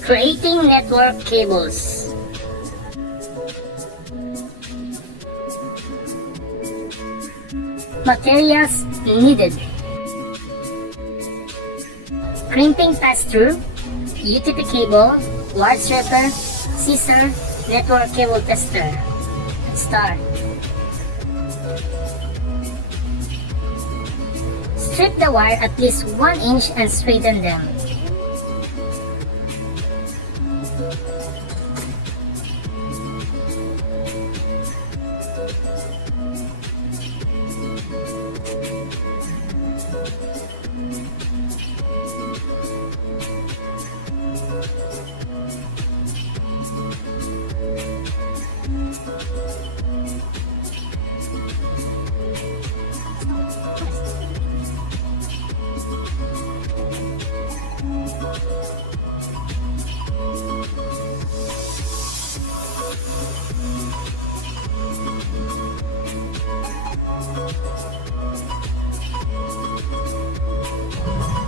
Creating network cables. Materials needed: crimping pass-through, UTP cable, wire stripper, scissor, network cable tester. Let's start. Strip the wire at least 1 inch and straighten them.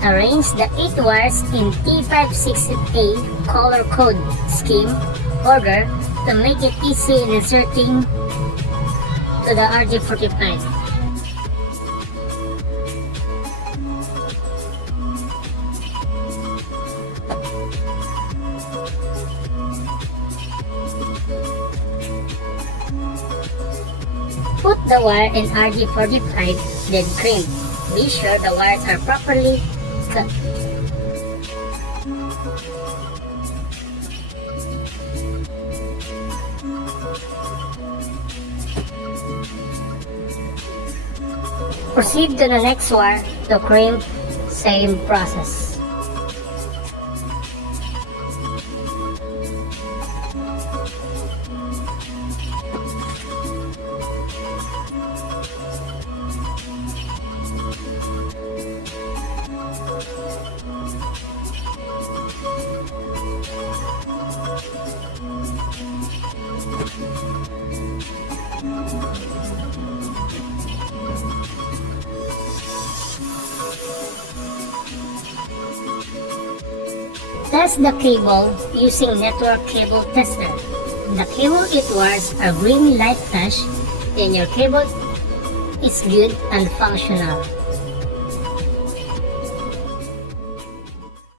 Arrange the 8 wires in T568 color code scheme order to make it easy in inserting to the RG45. Put the wire in RG45, then crimp. Be sure the wires are properly cut. Proceed to the next wire to crimp. Same process. Test the cable using network cable tester. The cable it wires are green light flash, then your cable is good and functional.